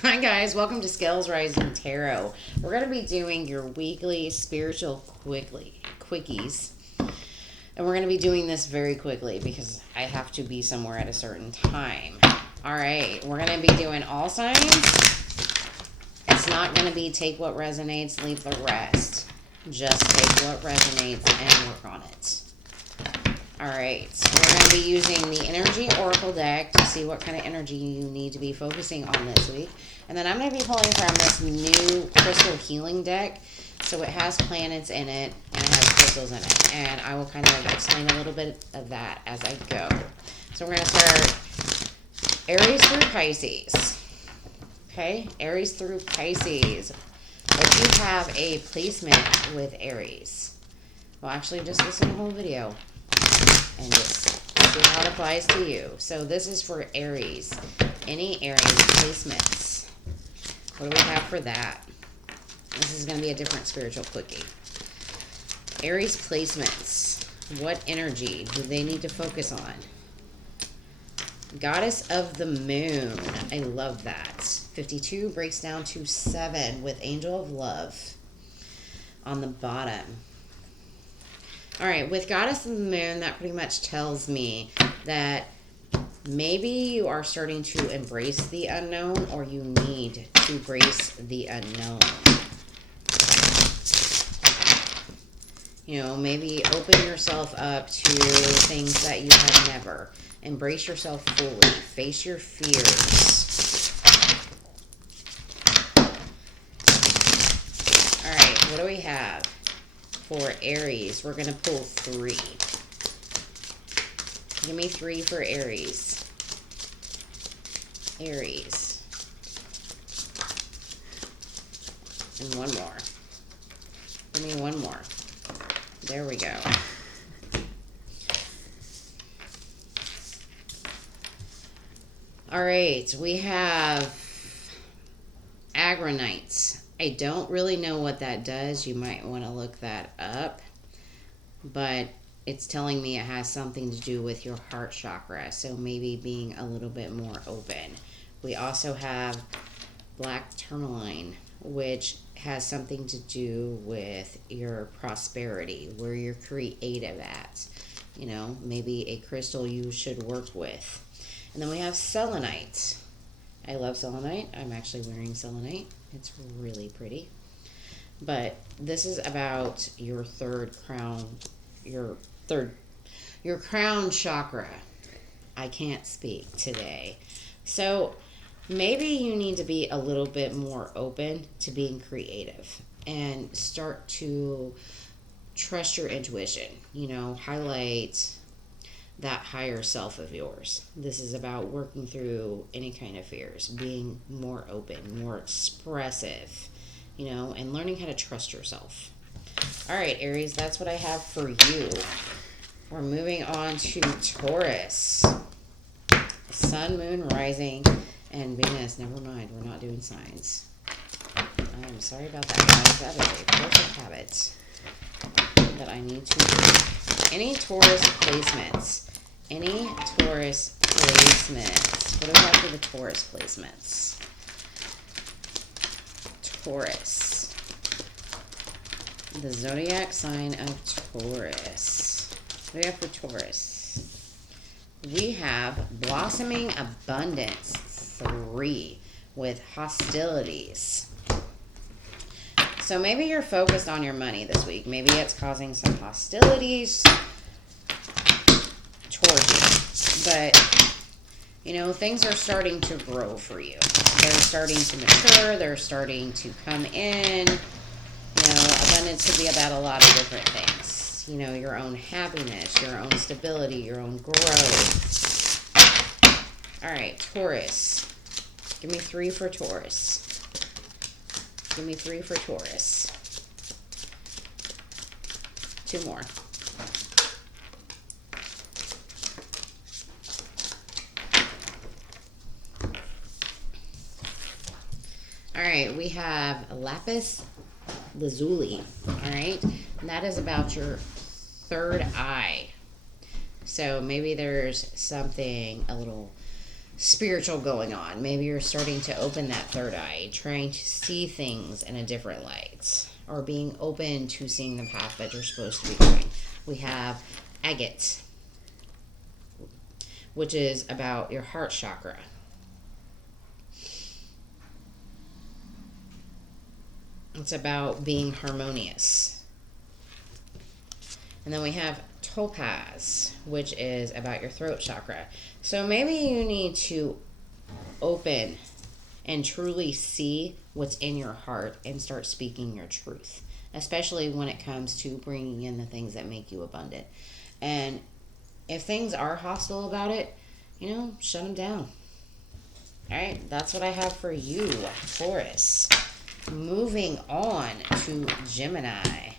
Hi guys, welcome to Scales Rising Tarot. We're going to be doing your weekly spiritual quickies. And we're going to be doing this very quickly because I have to be somewhere at a certain time. Alright, we're going to be doing all signs. It's not going to be take what resonates, leave the rest. Just take what resonates and work on it. Alright, so we're going to be using the Energy Oracle deck to see what kind of energy you need to be focusing on this week. And then I'm going to be pulling from this new Crystal Healing deck. So it has planets in it, and it has crystals in it. And I will kind of explain a little bit of that as I go. So we're going to start Aries through Pisces. Okay, Aries through Pisces. If you have a placement with Aries, well, actually, just listen to the whole video and just see how it applies to you. So this is for Aries. Any Aries placements? What do we have for that? This is going to be a different spiritual quickie. Aries placements. What energy do they need to focus on? Goddess of the Moon. I love that. 52 breaks down to 7 with Angel of Love on the bottom. All right, with Goddess of the Moon, that pretty much tells me that maybe you are starting to embrace the unknown, or you need to embrace the unknown. You know, maybe open yourself up to things that you have never. Embrace yourself fully. Face your fears. All right, what do we have? For Aries, we're going to pull 3. Give me 3 for Aries. Aries. And one more. Give me one more. There we go. All right, we have Agronites. I don't really know what that does. You might want to look that up. But it's telling me it has something to do with your heart chakra. So maybe being a little bit more open. We also have Black Tourmaline, which has something to do with your prosperity, where you're creative at. You know, maybe a crystal you should work with. And then we have Selenite. I love Selenite. I'm actually wearing Selenite. It's really pretty. But this is about your third crown, your crown chakra. I can't speak today. So maybe you need to be a little bit more open to being creative and start to trust your intuition. You know, highlight that higher self of yours. This is about working through any kind of fears, being more open, more expressive, you know, and learning how to trust yourself. All right, Aries, that's what I have for you. We're moving on to Taurus. Sun, Moon, Rising, and Venus. Never mind, we're not doing signs. I'm sorry about that, guys. That is a perfect habit that I need to do. Any Taurus placements? Any Taurus placements? What do we have for the Taurus placements? Taurus. The zodiac sign of Taurus. What do we have for Taurus? We have Blossoming Abundance 3 with hostilities. So maybe you're focused on your money this week. Maybe it's causing some hostilities towards you. But, you know, things are starting to grow for you. They're starting to mature. They're starting to come in. You know, abundance could be about a lot of different things. You know, your own happiness, your own stability, your own growth. All right, Taurus. Give me 3 for Taurus. Give me 3 for Taurus. 2 more. All right, we have Lapis Lazuli. All right, and that is about your third eye. So maybe there's something a little spiritual going on. Maybe you're starting to open that third eye, trying to see things in a different light, or being open to seeing the path that you're supposed to be going. We have agate, which is about your heart chakra. It's about being harmonious. And then we have topaz, which is about your throat chakra. So maybe you need to open and truly see what's in your heart and start speaking your truth, especially when it comes to bringing in the things that make you abundant. And if things are hostile about it, shut them down. All right, that's what I have for you, Taurus. Moving on to Gemini.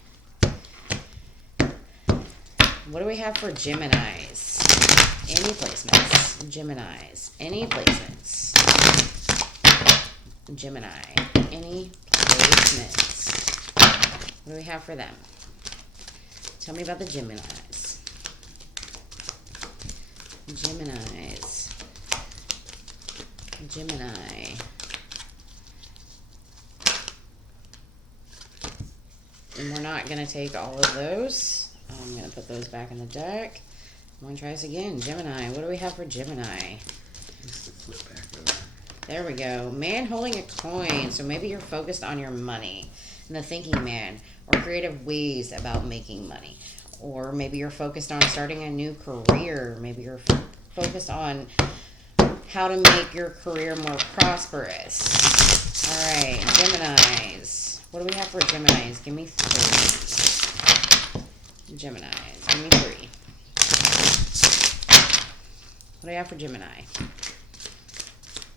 What do we have for Geminis? Any placements? Geminis. Any placements? Gemini. Any placements? What do we have for them? Tell me about the Geminis. Geminis. Gemini. And we're not going to take all of those. I'm going to put those back in the deck. I'm going to try this again. Gemini. What do we have for Gemini? Just to flip back over. There we go. Man holding a coin. So maybe you're focused on your money and the thinking man, or creative ways about making money. Or maybe you're focused on starting a new career. Maybe you're focused on how to make your career more prosperous. All right, Geminis. What do we have for Geminis? Give me 3. Geminis. Give me 3. What do I have for Gemini?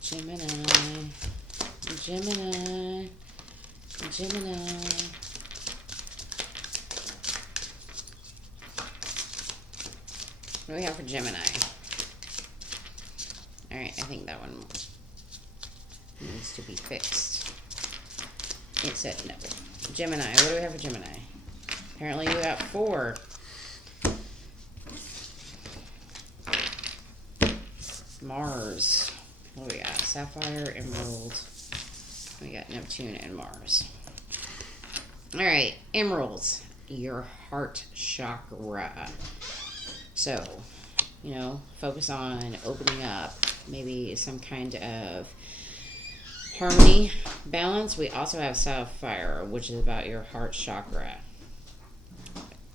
Gemini. Gemini. Gemini. What do we have for Gemini? Alright, I think that one needs to be fixed. It said no. Gemini. What do we have for Gemini? Apparently you got 4. Mars. What do we got? Sapphire, Emerald. We got Neptune and Mars. Alright, emeralds. Your heart chakra. So, focus on opening up. Maybe some kind of harmony, balance. We also have sapphire, which is about your heart chakra.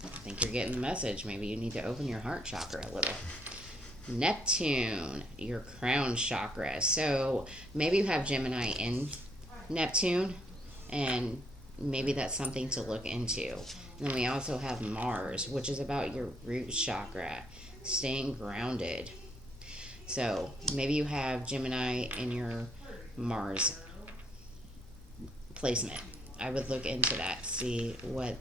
I think you're getting the message. Maybe you need to open your heart chakra a little. Neptune, your crown chakra. So maybe you have Gemini in Neptune, and maybe that's something to look into. And then we also have Mars, which is about your root chakra, staying grounded. So maybe you have Gemini in your Mars placement. I would look into that, see what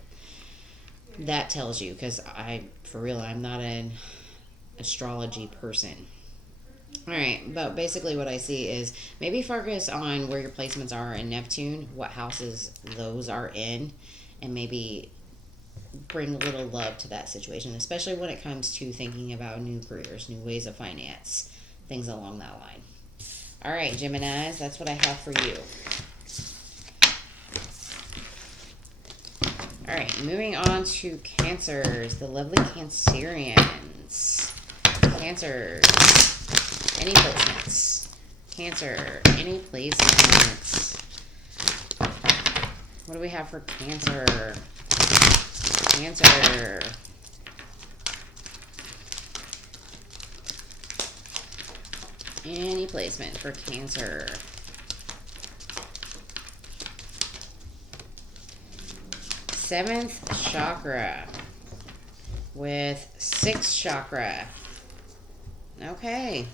that tells you, because I'm not an astrology person. Alright, but basically what I see is maybe focus on where your placements are in Neptune, what houses those are in, and maybe bring a little love to that situation, especially when it comes to thinking about new careers, new ways of finance, things along that line. Alright, Geminis, that's what I have for you. Alright, moving on to Cancers, the lovely Cancerians. Cancers, any placements? Cancer, any placements? What do we have for Cancer? Cancer. Any placement for Cancer? Seventh chakra with 6th chakra. Okay.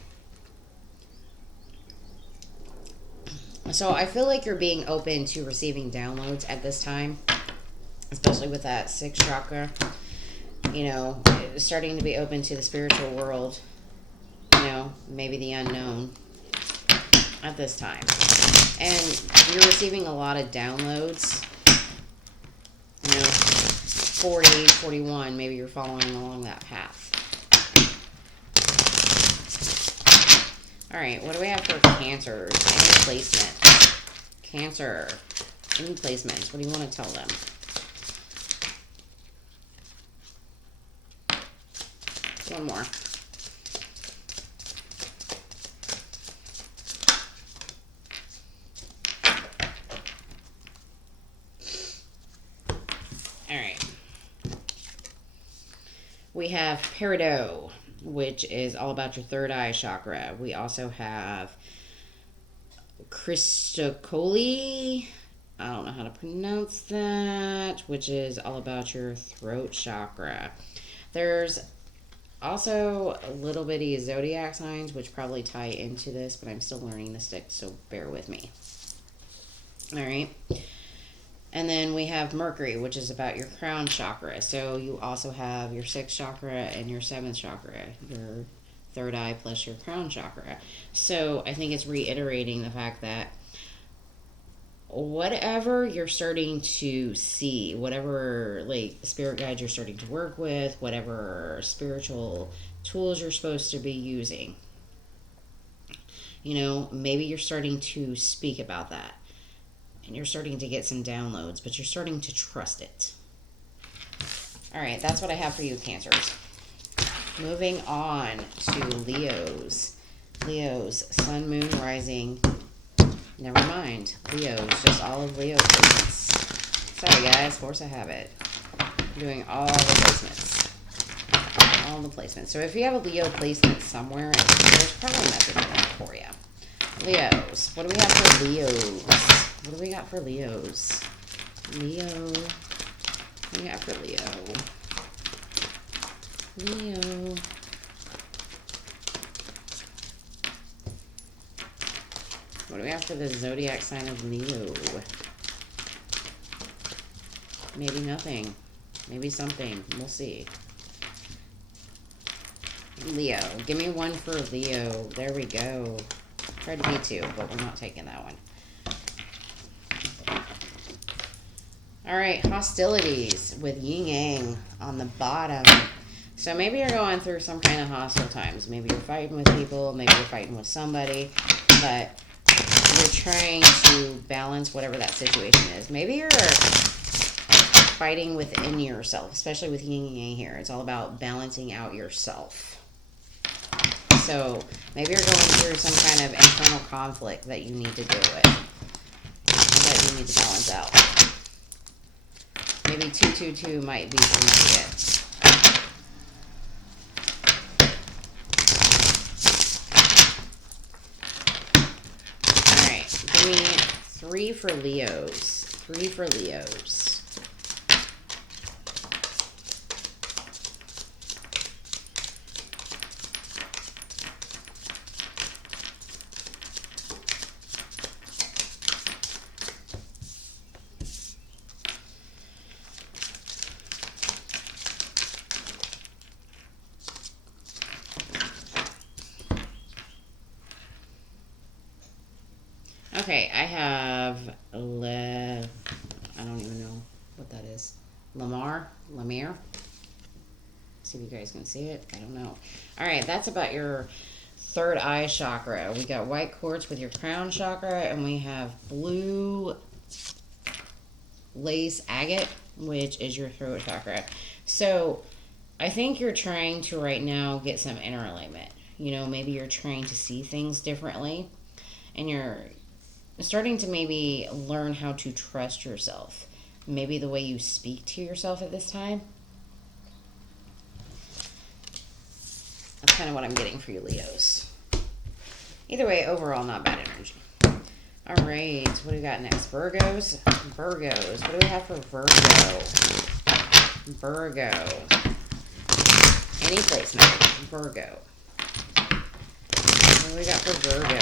So I feel like you're being open to receiving downloads at this time, especially with that 6th chakra. Starting to be open to the spiritual world, maybe the unknown at this time. And you're receiving a lot of downloads. 40, 41, maybe you're following along that path. All right, what do we have for Cancers? Any placement? Cancer. Any placements? What do you want to tell them? One more. All right. We have Peridot, which is all about your third eye chakra. We also have Christocoli, I don't know how to pronounce that, which is all about your throat chakra. There's also a little bitty zodiac signs, which probably tie into this, but I'm still learning the stick, so bear with me. All right. And then we have Mercury, which is about your crown chakra. So you also have your sixth chakra and your seventh chakra, your third eye plus your crown chakra. So I think it's reiterating the fact that whatever you're starting to see, whatever like spirit guides you're starting to work with, whatever spiritual tools you're supposed to be using, you know, maybe you're starting to speak about that. And you're starting to get some downloads, but you're starting to trust it. All right, that's what I have for you, Cancers. Moving on to Leos. Leos, sun, moon, rising. Never mind. Leos, just all of Leo placements. Sorry, guys, force of habit. I'm doing all the placements. All the placements. So if you have a Leo placement somewhere, there's probably a message in there for you. Leos, what do we have for Leos? What do we got for Leos? Leo. What do we got for Leo? Leo. What do we have for the zodiac sign of Leo? Maybe nothing. Maybe something. We'll see. Leo. Give me one for Leo. There we go. Tried to be two, but we're not taking that one. All right, hostilities with yin yang on the bottom. So maybe you're going through some kind of hostile times. Maybe you're fighting with people. Maybe you're fighting with somebody. But you're trying to balance whatever that situation is. Maybe you're fighting within yourself, especially with yin and yang here. It's all about balancing out yourself. So maybe you're going through some kind of internal conflict that you need to deal with, that you need to balance out. Maybe 222 might be significant. Alright, give me 3 for Leos. 3 for Leos. Okay, I have I don't even know what that is. Lemire. See if you guys can see it. I don't know. All right, that's about your third eye chakra. We got white quartz with your crown chakra, and we have blue lace agate, which is your throat chakra. So I think you're trying to right now get some inner alignment. You know, maybe you're trying to see things differently, and you're starting to maybe learn how to trust yourself. Maybe the way you speak to yourself at this time. That's kind of what I'm getting for you, Leos. Either way, overall, not bad energy. All right, what do we got next? Virgos. Virgos. What do we have for Virgo? Virgo. Any placement. Virgo. What do we got for Virgo?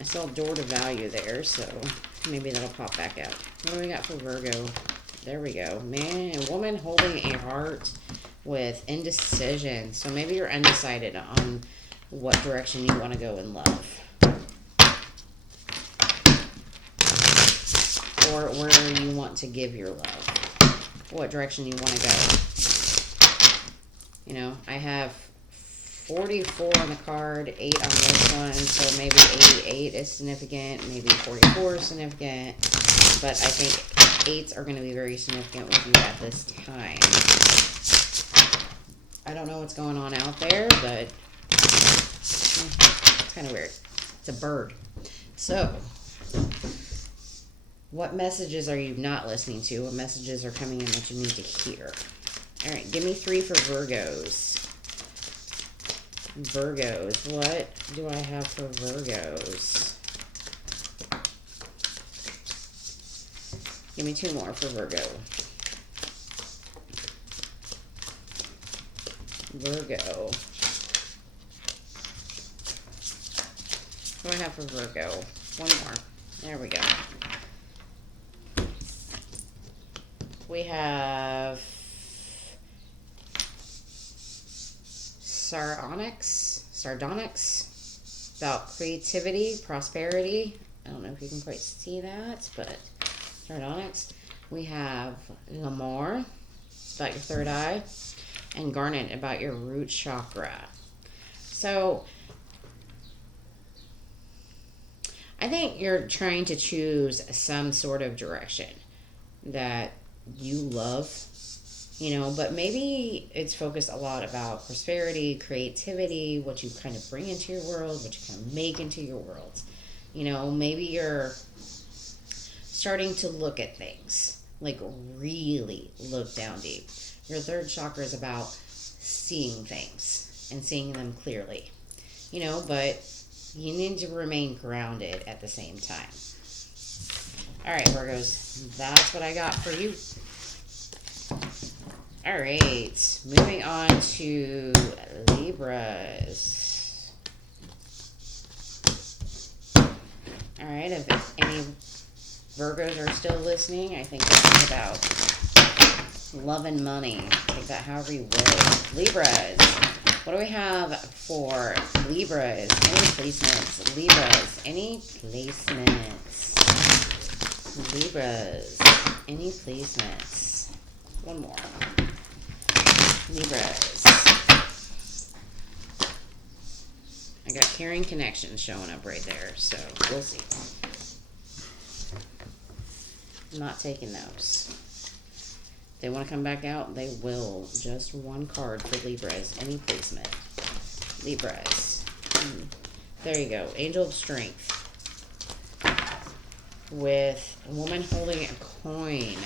I saw door to value there, so maybe that'll pop back out. What do we got for Virgo? There we go. Man, a woman holding a heart with indecision. So maybe you're undecided on what direction you want to go in love. Or where you want to give your love. What direction you want to go. You know, I have 44 on the card, 8 on this one, so maybe 88 is significant, maybe 44 is significant, but I think 8s are going to be very significant with you at this time. I don't know what's going on out there, but it's kind of weird. It's a bird. So, what messages are you not listening to? What messages are coming in that you need to hear? All right, give me 3 for Virgos. Virgos, what do I have for Virgos? Give me 2 more for Virgo. Virgo. What do I have for Virgo? 1 more. There we go. We have Sardonyx, about creativity, prosperity. I don't know if you can quite see that, but Sardonyx. We have L'Amour, about your third eye, and Garnet, about your root chakra. So, I think you're trying to choose some sort of direction that you love, you know, but maybe it's focused a lot about prosperity, creativity, what you kind of bring into your world, what you kind of make into your world. You know, maybe you're starting to look at things, like really look down deep. Your third chakra is about seeing things and seeing them clearly, you know, but you need to remain grounded at the same time. All right, Virgos, that's what I got for you. All right, moving on to Libras. All right, if any Virgos are still listening, I think this is about love and money. Take that however you will. Libras. What do we have for Libras? Any placements? Libras. Any placements? Libras. Any placements? 1 more. Libras. I got caring connections showing up right there, so we'll see. I'm not taking those. If they want to come back out, they will. Just 1 card for Libras. Any placement. Libras. There you go. Angel of Strength. With a woman holding a coin.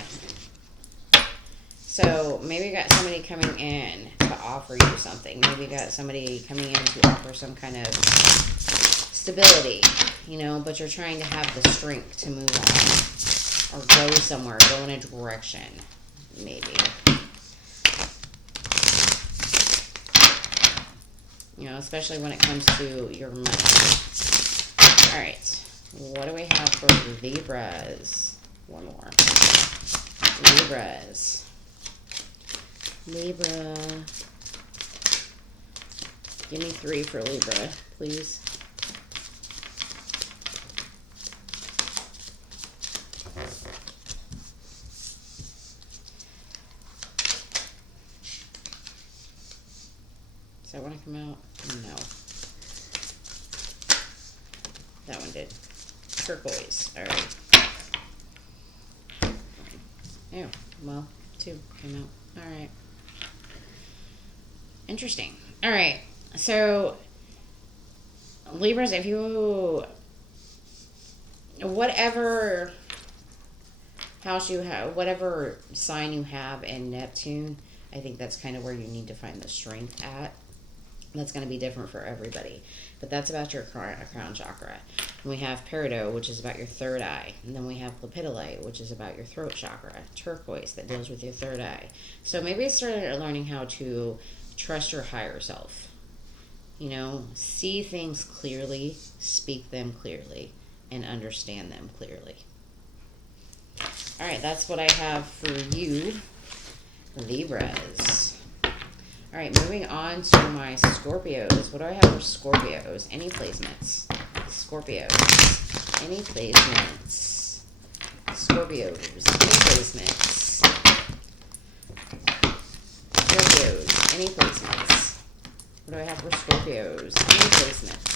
So maybe you got somebody coming in to offer you something. Maybe you got somebody coming in to offer some kind of stability, you know, but you're trying to have the strength to move on or go somewhere, go in a direction, maybe. You know, especially when it comes to your money. All right. What do we have for Libras? 1 more. Libras. Libra. Give me 3 for Libra, please. Does that want to come out? No. That one did. Turquoise. All right. Oh, well, 2 came out. All right. Interesting. All right. So, Libras, if you, whatever house you have, whatever sign you have in Neptune, I think that's kind of where you need to find the strength at. That's going to be different for everybody. But that's about your crown chakra. And we have Peridot, which is about your third eye. And then we have Lepidolite, which is about your throat chakra. Turquoise, that deals with your third eye. So maybe it's learning how to trust your higher self. You know, see things clearly, speak them clearly, and understand them clearly. All right, that's what I have for you, Libras. All right, moving on to my Scorpios. What do I have for Scorpios? Any placements? Scorpios. Any placements? Scorpios. Any placements? Scorpios. Any placements? What do I have for Scorpios? Any placements?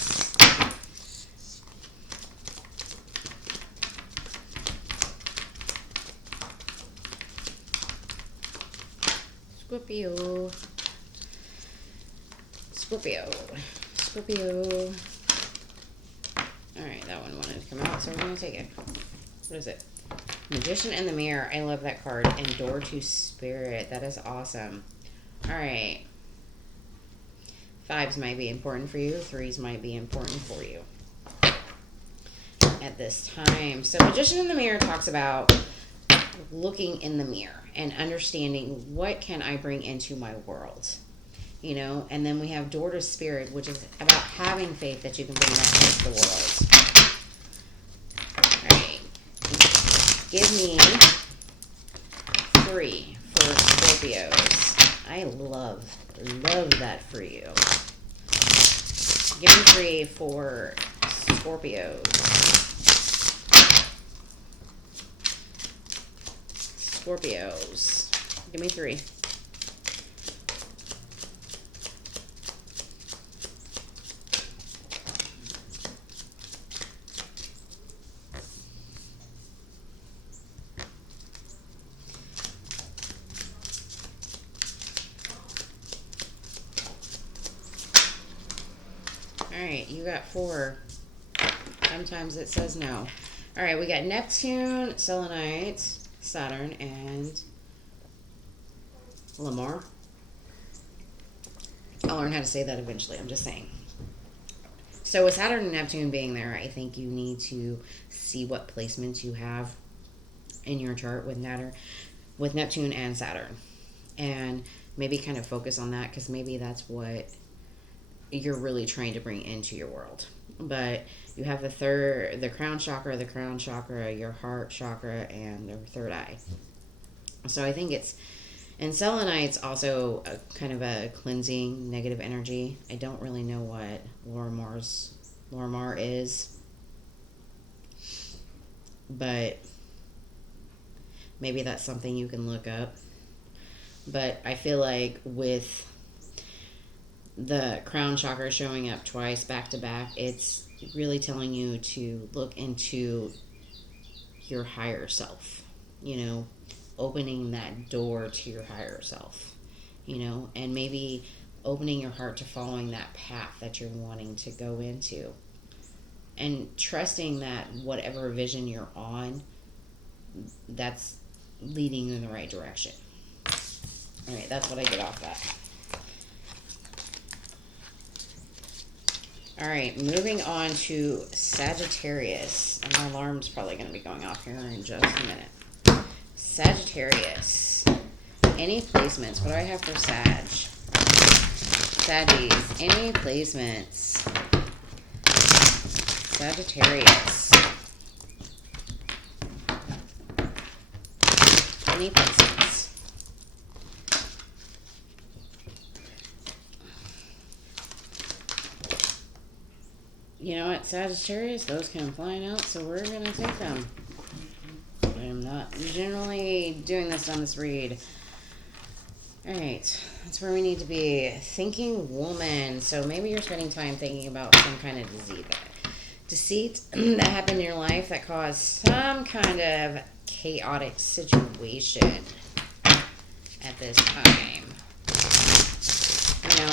Scorpio. Scorpio. Scorpio. Alright, that one wanted to come out, so we're going to take it. What is it? Magician in the Mirror. I love that card. And Door to Spirit. That is awesome. Alright. 5s might be important for you. 3s might be important for you at this time. So Magician in the Mirror talks about looking in the mirror and understanding what can I bring into my world. You know, and then we have Door to Spirit, which is about having faith that you can bring that into the world. Alright. Give me 3 for Scorpios. I love that for you. Give me 3 for Scorpios. Scorpios. Give me 3. Alright, you got 4. Sometimes it says no. Alright, we got Neptune, Selenite, Saturn, and Lamar. I'll learn how to say that eventually, I'm just saying. So with Saturn and Neptune being there, I think you need to see what placements you have in your chart with Neptune and Saturn. And maybe kind of focus on that, because maybe that's what you're really trying to bring into your world. But you have the crown chakra, your heart chakra, and the third eye. So I think it's, and selenite's also a kind of a cleansing negative energy. I don't really know what Lorimar is, but maybe that's something you can look up. But I feel like with the crown chakra showing up twice back to back, it's really telling you to look into your higher self, you know, opening that door to your higher self, you know, and maybe opening your heart to following that path that you're wanting to go into, and trusting that whatever vision you're on, that's leading you in the right direction. All right, that's what I get off that. All right, moving on to Sagittarius. And my alarm's probably going to be going off here in just a minute. Sagittarius. Any placements? What do I have for Sag? Saggies. Any placements? Sagittarius. Any placements? You know what, Sagittarius, those came flying out, so we're going to take them. I'm not generally doing this on this read. Alright, that's where we need to be. Thinking woman. So maybe you're spending time thinking about some kind of deceit that happened in your life that caused some kind of chaotic situation at this time. You know,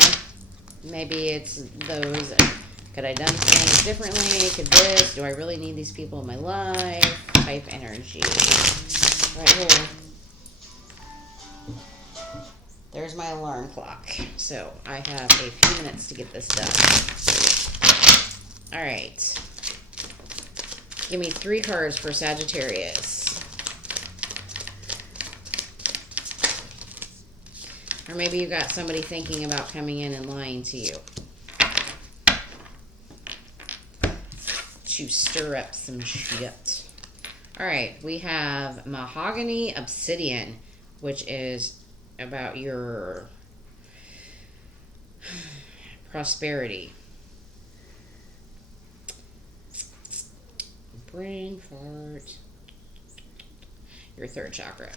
maybe it's those... Could I done things differently? Could this? Do I really need these people in my life? Type energy. Right here. There's my alarm clock. So I have a few minutes to get this done. Alright. Give me 3 cards for Sagittarius. Or maybe you got somebody thinking about coming in and lying to you. To stir up some shit. Alright, we have Mahogany Obsidian, which is about your prosperity. Brain fart. Your third chakra.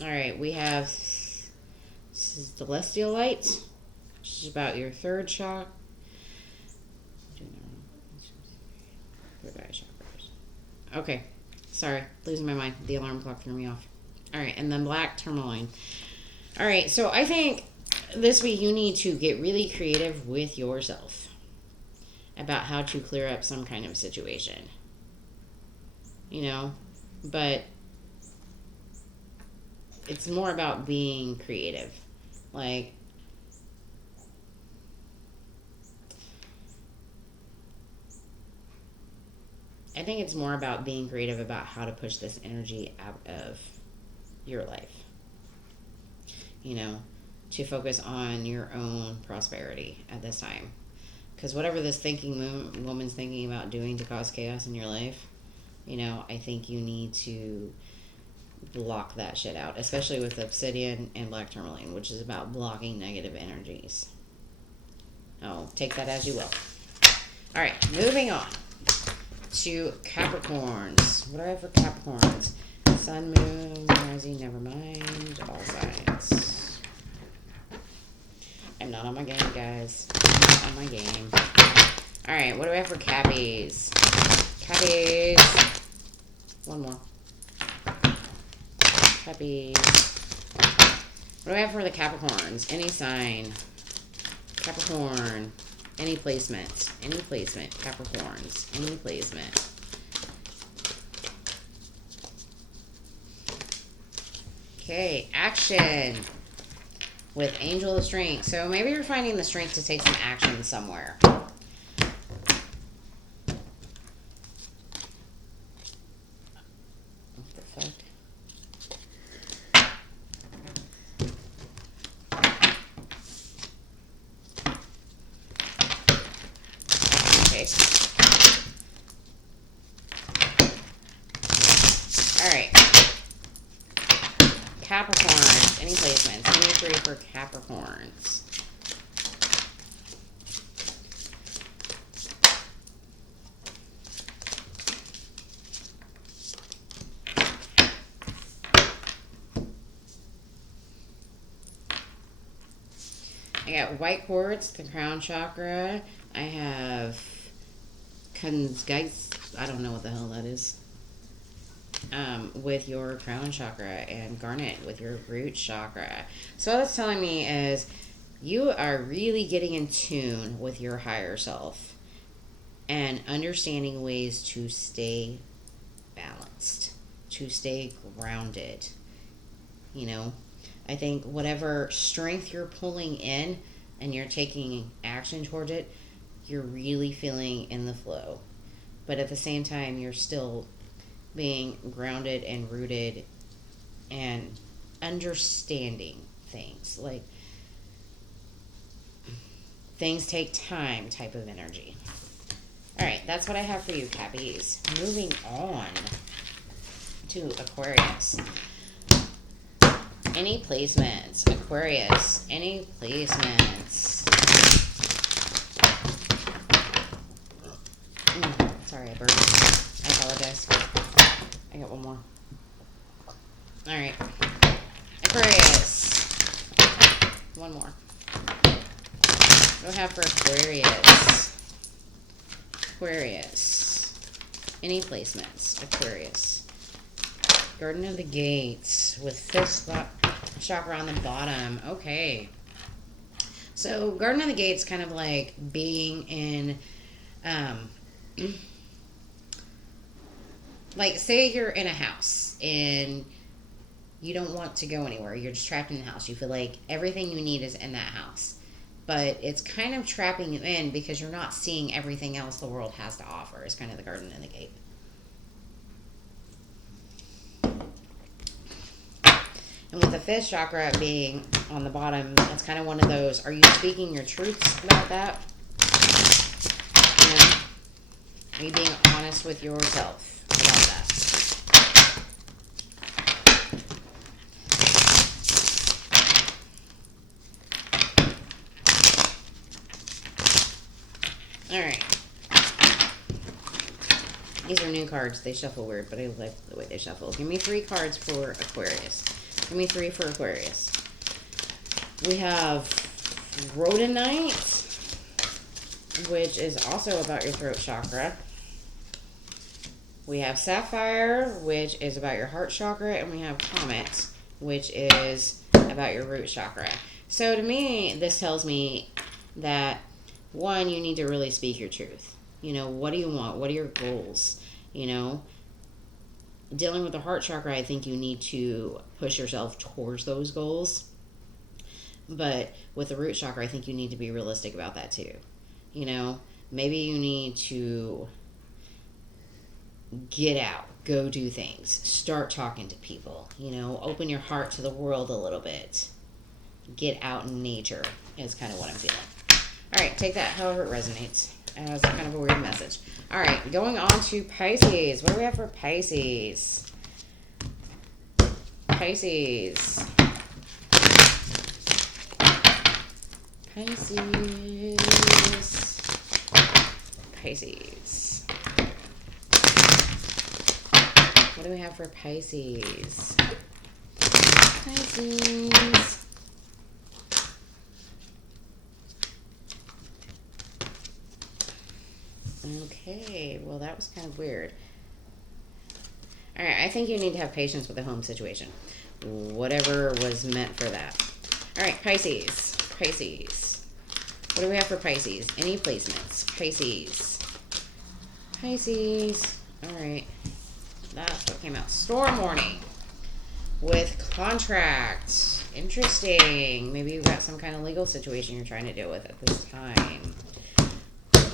Alright, we have This is Celestial Light, which is about your third chakra. Third eye chakras. Okay, sorry, losing my mind. The alarm clock threw me off. All right, and then Black Tourmaline. All right, so I think this week you need to get really creative with yourself about how to clear up some kind of situation. You know, but it's more about being creative. Like, I think it's more about being creative about how to push this energy out of your life. You know, to focus on your own prosperity at this time. Because whatever this thinking woman's thinking about doing to cause chaos in your life, you know, I think you need to block that shit out. Especially with Obsidian and Black Tourmaline, which is about blocking negative energies. Oh, take that as you will. Alright, moving on to Capricorns. What do I have for Capricorns? Sun, Moon, Rising, never mind. All signs. I'm not on my game, guys. I'm not on my game. Alright, what do I have for Cappies? Cappies. One more. Cappies. What do I have for the Capricorns? Any sign. Capricorn. Any placement. Any placement. Capricorns. Any placement. Okay, action with Angel of Strength. So maybe you're finding the strength to take some action somewhere. What the fuck? Okay. Alright. Capricorns, any placements? 23 for Capricorns. I got white quartz, the crown chakra. I have Kunzgeist, I don't know what the hell that is. With your crown chakra, and garnet with your root chakra. So what that's telling me is you are really getting in tune with your higher self and understanding ways to stay balanced, to stay grounded. You know, I think whatever strength you're pulling in and you're taking action towards it, you're really feeling in the flow. But at the same time, you're still being grounded and rooted and understanding things. Like, things take time type of energy. Alright, that's what I have for you, Cappies. Moving on to Aquarius. Any placements? Aquarius, any placements? Sorry, I burned it. I apologize. I got one more. Alright. Aquarius. One more. What do I have for Aquarius? Aquarius. Any placements? Aquarius. Garden of the Gates with fifth chakra on the bottom. Okay. So, Garden of the Gates kind of like being in... like, say you're in a house and you don't want to go anywhere. You're just trapped in the house. You feel like everything you need is in that house. But it's kind of trapping you in because you're not seeing everything else the world has to offer. It's kind of the Garden and the Gate. And with the fifth chakra being on the bottom, it's kind of one of those, are you speaking your truths about that? Are you being honest with yourself about that? Alright. These are new cards. They shuffle weird, but I like the way they shuffle. Give me 3 cards for Aquarius. Give me 3 for Aquarius. We have rhodonite, which is also about your throat chakra. We have sapphire, which is about your heart chakra, and we have comet, which is about your root chakra. So to me, this tells me that, one, you need to really speak your truth. You know, what do you want? What are your goals? You know, dealing with the heart chakra, I think you need to push yourself towards those goals. But with the root chakra, I think you need to be realistic about that too. You know, maybe you need to get out, go do things, start talking to people, you know, open your heart to the world a little bit. Get out in nature is kind of what I'm feeling. All right, take that however it resonates. It's kind of a weird message. All right, going on to Pisces. What do we have for Pisces? Pisces. Pisces. What do we have for Pisces? Pisces. Okay, well that was kind of weird. All right, I think you need to have patience with the home situation. Whatever was meant for that. All right, Pisces. Pisces. What do we have for Pisces? Any placements? Pisces. Pisces. All right. That's what came out. Storm warning with contract. Interesting. Maybe you've got some kind of legal situation you're trying to deal with at this time.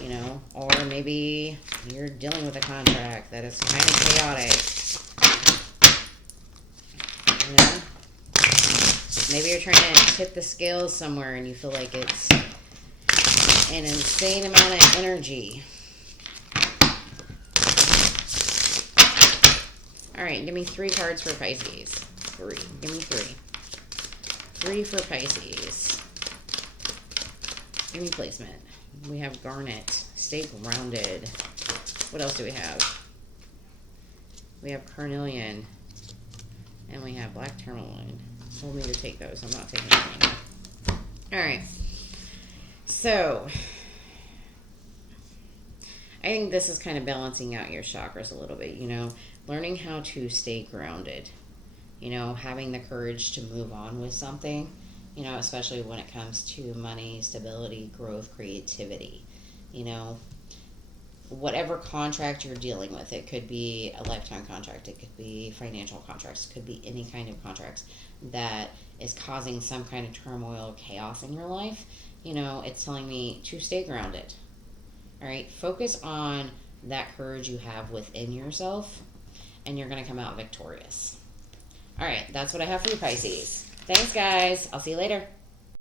You know, or maybe you're dealing with a contract that is kind of chaotic. You know? Maybe you're trying to tip the scales somewhere and you feel like it's an insane amount of energy. All right, give me 3 cards for Pisces. 3. Give me 3. 3 for Pisces. Give me placement. We have garnet. Stay grounded. What else do we have? We have carnelian. And we have black tourmaline. Told me to take those. I'm not taking anything. All right. So, I think this is kind of balancing out your chakras a little bit, you know, learning how to stay grounded, you know, having the courage to move on with something, you know, especially when it comes to money, stability, growth, creativity, you know, whatever contract you're dealing with. It could be a lifetime contract, it could be financial contracts, it could be any kind of contracts that is causing some kind of turmoil or chaos in your life. You know, it's telling me to stay grounded. All right, focus on that courage you have within yourself, and you're going to come out victorious. All right, that's what I have for you, Pisces. Thanks, guys. I'll see you later.